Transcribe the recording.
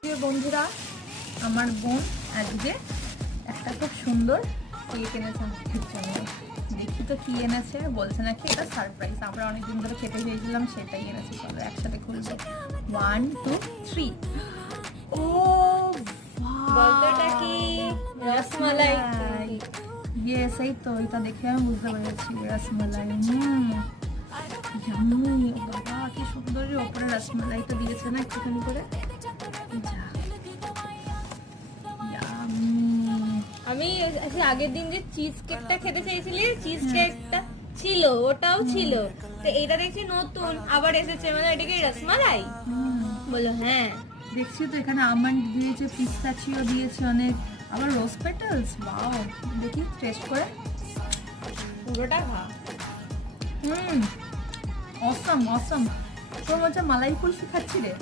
বন্ধুরা, আমার বোন আজকে একটা খুব সুন্দর কেক এনেছে আমাদের জন্য। দেখি তো কি এনেছে। বলছে নাকি এটা সারপ্রাইজ। আমরা অনেকদিন ধরে খেতে চেয়েছিলাম, সেটাই এনেছে। চলো একসাথে খুলবো। 1 2 3। ও বলতোটা কি? রসমালাই। ইয়েস, এই তো এটা দেখে আমি বুঝতে পেরেছি রসমালাই। ইয়াম্মি। বাবা কি সুন্দর, ওপরে রসমালাইটা দিয়েছে না একটুখানি করে। আমি আগের দিন যে চিজ কেকটা খেতে চাইছিলি, চিজ কেকটা ছিল, ওটাও ছিল। তো এটা দেখছি নতুন আবার এসেছে, মানে এটা কি রসমালাই? বলো হ্যাঁ। দেখছি তো এখানে আমন্ড দিয়েছে, পিস্তাচিও দিয়েছে অনেক, আবার রোজ পেটালস। ওয়াও, দেখি টেস্ট করে। পুরোটা খা। অসম অসম। তোর মধ্যে মালাই কুলফি খাচ্ছি রে।